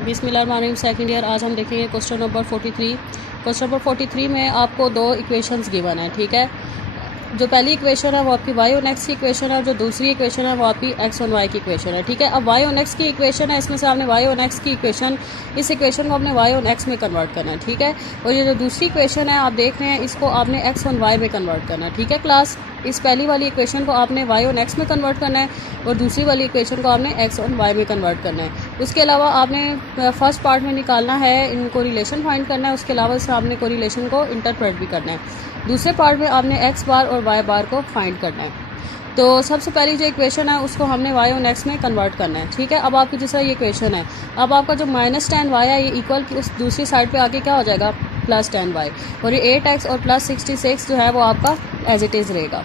बिस्मिल्लाहिर्रहमानिर्रहीम second year. आज हम देखेंगे क्वेश्चन नंबर 43। क्वेश्चन नंबर 43 में आपको दो इक्वेशंस गिवन है, ठीक है। जो पहली इक्वेशन है वो आपकी y और x की इक्वेशन है और जो दूसरी इक्वेशन है वो आपकी x और y की इक्वेशन है, ठीक है। अब y और x की इक्वेशन है, इसमें से आपने y और x की इक्वेशन, इस इक्वेशन को आपने y और x में कन्वर्ट करना है, ठीक है। और ये जो दूसरी इक्वेशन है आप देख रहे हैं, इसको आपने x और y में कन्वर्ट करना है, ठीक है क्लास। इस पहली वाली इक्वेशन को आपने y और x में कन्वर्ट करना है और दूसरी वाली इक्वेशन को आपने x और y में कन्वर्ट करना है। उसके अलावा आपने फर्स्ट पार्ट में निकालना है, इनको रिलेशन फाइंड करना है। उसके अलावा इससे आपने कोरिलेशन को इंटरप्रेट भी करना है। दूसरे पार्ट में आपने x बार और y बार को फाइंड करना है। तो सबसे पहली जो इक्वेशन है उसको हमने y और x में कन्वर्ट करना है, ठीक है। अब आपकी जिस तरह ये इक्वेशन है, अब आपका जो -10y है ये इक्वल की उस दूसरी साइड पे आके क्या हो जाएगा, +10y, और ये 8x और +66 जो है वो आपका एज इट इज़ रहेगा,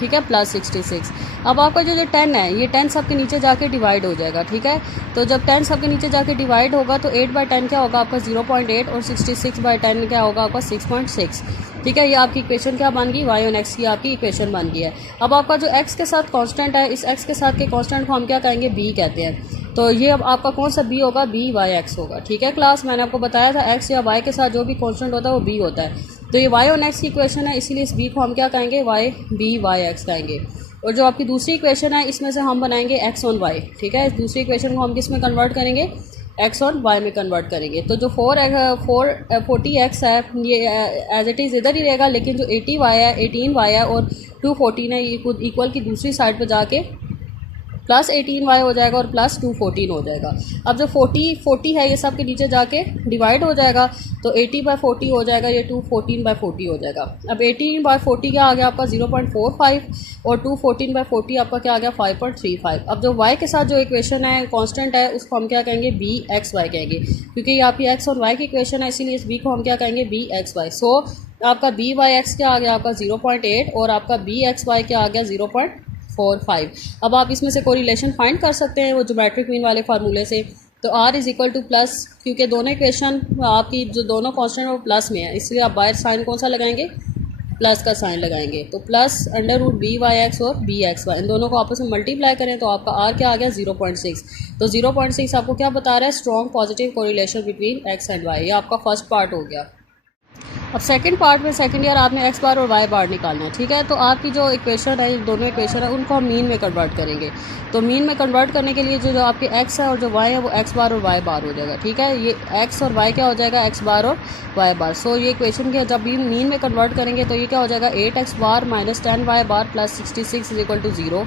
ठीक है, +66। अब आपका जो 10 है ये 10 सबके नीचे जाके डिवाइड हो जाएगा, ठीक है। तो जब 10 सबके नीचे जाके डिवाइड होगा तो 8/10 क्या होगा आपका 0.8 और 66/10 क्या होगा आपका 6.6, ठीक है। ये आपकी इक्वेशन क्या बन गई, y और x की आपकी इक्वेशन बन गई है। अब आपका जो x के साथ कांस्टेंट है, इस x के साथ के कांस्टेंट को हम क्या कहेंगे, b कहते हैं। तो ये अब आपका कौन सा b होगा, by(x) होगा, ठीक है क्लास। मैंने आपको बताया था x या y के साथ जो भी कांस्टेंट होता है वो b होता है। तो ये y और x की इक्वेशन है, इसीलिए इस b को हम क्या कहेंगे, by(x) कहेंगे। और जो आपकी दूसरी इक्वेशन है इसमें से हम बनाएंगे x और y, ठीक है। इस दूसरी इक्वेशन को हम किस में कन्वर्ट करेंगे, x और y में कन्वर्ट करेंगे। तो जो 40x है ये एज इट इज़ इधर ही रहेगा, लेकिन जो 18y है और 214 है ये इक्वल की दूसरी साइड पर जाके +18y हो जाएगा और +214 हो जाएगा। अब जो 40 है ये सब के नीचे जाके डिवाइड हो जाएगा, तो 80/40 हो जाएगा, ये 214/40 हो जाएगा। अब 18/40 क्या आ गया आपका 0.45 और 214/40 आपका क्या आ गया 5.35। अब जो y के साथ जो इक्वेशन है कांस्टेंट है उसको हम क्या कहेंगे, bxy कहेंगे, क्योंकि ये आपकी x और y की इक्वेशन है, इसीलिए इस b को हम क्या कहेंगे, bxy। सो आपका by(x) क्या आ गया आपका 0.8 और आपका bxy क्या आ गया 0.45। अब आप इसमें से कोरिलेशन फाइंड कर सकते हैं वो ज्योमेट्रिक मीन वाले फार्मूले से। तो r is equal two plus, क्योंकि दोनों इक्वेशन आपकी जो दोनों कांस्टेंट वो प्लस में है, इसलिए आप बाहर साइन कौन सा लगाएंगे, प्लस का साइन लगाएंगे। तो +√by(x) और bxy इन दोनों को आपस में मल्टीप्लाई करें तो आपका r क्या आ गया 0.6। तो 0.6 आपको क्या बता रहा है, strong positive correlation between x and y। ये आपका फर्स्ट पार्ट हो गया। अब सेकंड पार्ट में सेकंड ईयर आपने x बार और y बार निकालना है, ठीक है। तो आपकी जो इक्वेशन है, दोनों इक्वेशन है उनको हम मीन में कन्वर्ट करेंगे। तो मीन में कन्वर्ट करने के लिए जो आपके x है और जो y है वो x बार और y बार हो जाएगा, ठीक है। ये x और y क्या हो जाएगा, x बार और y बार। सो ये इक्वेशन के जब मीन में कन्वर्ट करेंगे तो ये क्या हो जाएगा, 8x बार -10y बार +66 = 0।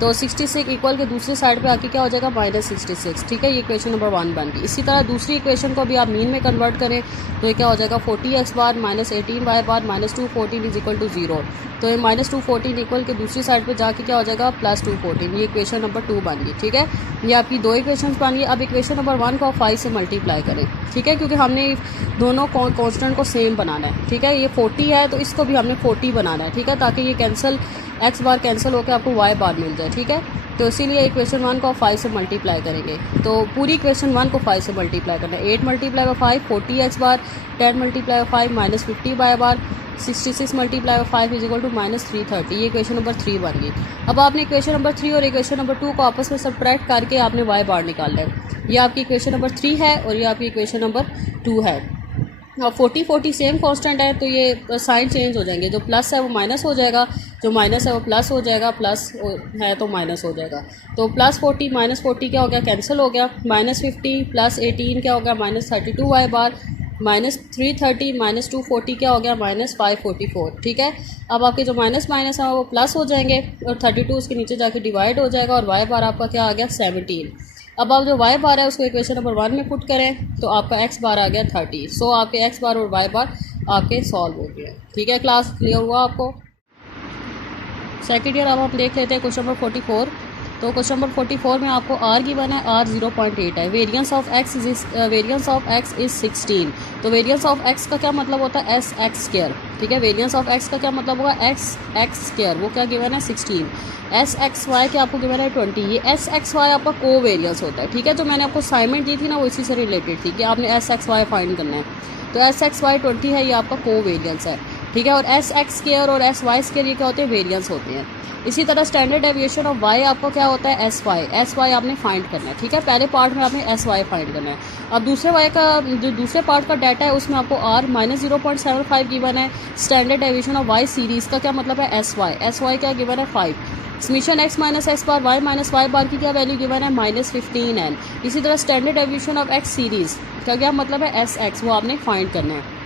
तो 66 इक्वल के दूसरी साइड पे आके क्या हो जाएगा -66, ठीक है। ये इक्वेशन नंबर 1 बन गई। इसी तरह दूसरी इक्वेशन को भी आप मीन में कन्वर्ट करें तो ये क्या हो जाएगा 40x बार -18y बार -214 = 0। तो ये -214 इक्वल के दूसरी साइड पे जाके क्या हो जाएगा +214। ये इक्वेशन नंबर 2 बन गई, ठीक है। ये आपकी दो इक्वेशन बन गई। अब इक्वेशन नंबर 1 को आप 5 से मल्टीप्लाई करें, ठीक है, क्योंकि हमने दोनों कॉन्स्टेंट को सेम बनाना है, ठीक है। ये 40 है तो इसको भी हमने 40 बनाना है, ठीक है, ताकि ये कैंसिल x बार कैंसिल होकर आपको y बार मिल जाए, ठीक है। तो इसीलिए इक्वेशन 1 को आप 5 से मल्टीप्लाई करेंगे। तो पूरी इक्वेशन 1 को 5 से मल्टीप्लाई करना है। 8 × 5 40x बार, 10 × 5 -50y बार, 66 × 5 = -330। ये इक्वेशन नंबर 3 बन गई। अब आपने इक्वेशन नंबर 3 और इक्वेशन नंबर 2 को आपस में सब्ट्रैक्ट करके आपने y बार निकालना है। ये आपकी इक्वेशन नंबर 3 है और ये आपकी इक्वेशन नंबर 2 है। और 40 सेम कांस्टेंट है तो ये साइन चेंज हो जाएंगे, जो प्लस है वो माइनस हो जाएगा, जो माइनस है वो प्लस हो जाएगा, प्लस है तो माइनस हो जाएगा। तो +40 -40 क्या हो गया, कैंसिल हो गया। -50 +18 क्या हो गया -32y बार, -330 -240 क्या हो गया -544, ठीक है। अब आपके जो माइनस माइनस है वो प्लस हो जाएंगे और 32 उसके नीचे जाके डिवाइड हो जाएगा और y बार आपका क्या आ गया 17। अब आप जो y बार है उसको इक्वेशन नंबर 1 में पुट करें तो आपका x बार आ गया 30। सो आपके x बार और y बार आपके सॉल्व हो गए, ठीक है। क्लास क्लियर हुआ आपको। सेकंड ईयर अब हम देख लेते हैं क्वेश्चन नंबर 44। तो क्वेश्चन नंबर 44 में आपको r गिवन है, r 0.8 है। Variance of x is 16। तो वेरिएंस ऑफ x का क्या मतलब होता है, sx², ठीक है। वेरिएंस ऑफ x का क्या मतलब होगा, x², वो क्या गिवन है 16। sxy क्या आपको गिवन है 20। ये sxy आपका कोवेरिएंस होता है, ठीक है। जो मैंने आपको असाइनमेंट दी थी ना वो इसी से रिलेटेड थी कि आपने sxy फाइंड करना है। तो sxy 20 है, ये आपका कोवेरिएंस है। ठीक है। और एस एक्स स्क्वायर और एस वाई स्क्वायर ये क्या होते हैं, वेरिएंस होते हैं। इसी तरह स्टैंडर्ड डेविएशन ऑफ वाई आपको क्या होता है, एस वाई आपने फाइंड करना है, ठीक है। पहले पार्ट में आपने एस वाई फाइंड करना है। अब दूसरे वाई का जो दूसरे पार्ट का डाटा है उसमें आपको आर -0.75 गिवन है। Standard deviation of Y series का क्या मतलब है, एस वाई क्या गिवन है 5। समीशन x माइनस एक्स बार वाई माइनस वाई बार की क्या वैल्यू गिवन है, -15n। इसी तरह standard deviation of x series का क्या मतलब है, एस एक्स, वो आपने फाइंड करना है।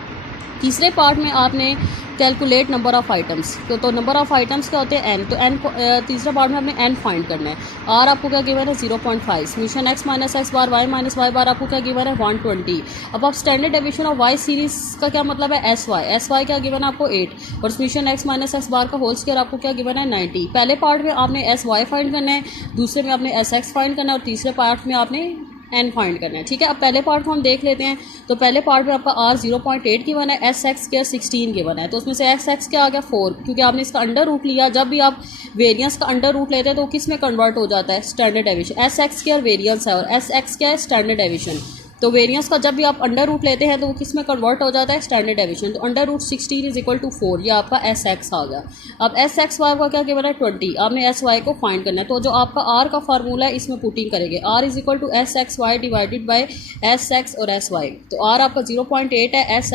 तीसरे पार्ट में आपने कैलकुलेट नंबर ऑफ़ आइटम्स, तो नंबर ऑफ़ आइटम्स क्या होते हैं, n। तो n तीसरे पार्ट में आपने n फाइंड करना है। r आपको क्या गिवन है 0.5। समीशन x माइनस एक्स बार वाई माइनस वाई बार आपको क्या गिवन है 120। अब आप standard deviation of y series का क्या मतलब है, एस वाई क्या गिवन है आपको 8। और समीशन x माइनस एक्स बार का होल स्क्वायर आपको क्या गिवन है 90। पहले पार्ट में आपने एस वाई फाइंड करना है, दूसरे में आपने एस एक्स फाइंड करना है और तीसरे पार्ट में आपने n फाइंड करना है, ठीक है। अब पहले पार्ट को हम देख लेते हैं। तो पहले पार्ट में आपका r 0.8 गिवन है, एस एक्स स्क्वायर 16 गिवन है। तो उसमें से एक्स क्या आ गया 4, क्योंकि आपने इसका अंडर रूट लिया। जब भी आप वेरिएंस का अंडर रूट लेते हैं तो किस में कन्वर्ट हो जाता है, standard deviation. S x square variance है और एस एक्स क्या है, स्टैंडर्ड डेविएशन। तो वेरिएंस का जब भी आप अंडर रूट लेते हैं तो वो किस में कन्वर्ट हो जाता है, स्टैंडर्ड डेविएशन। तो अंडर रूट 16 = 4, ये आपका एस एक्स आ गया। अब एस एक्स वाई का क्या गिवन है 20। आपने एस वाई को फाइंड करना है। तो जो आपका आर का फार्मूला है इसमें पुटिंग करेंगे, R = S X Y divided by S X और एस वाई। तो आर आपका 0.8 है, एस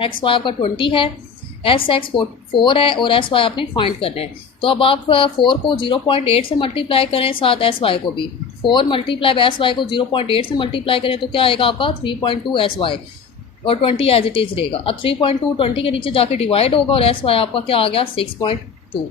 एक्स वाई आपका 20 है, एस एक्स 4 है और एस वाई आपने फाइंड करना है। तो अब आप 4 को 0.8 से मल्टीप्लाई करें, साथ एस वाई को भी 4 मल्टीप्लाई बाई एस वाई को 0.8 से मल्टीप्लाई करें तो क्या आएगा आपका 3.2 एस वाई और 20 एज इट इज़ रहेगा। अब 3.2 20 के नीचे जाके डिवाइड होगा और एस वाई आपका क्या आ गया 6.2।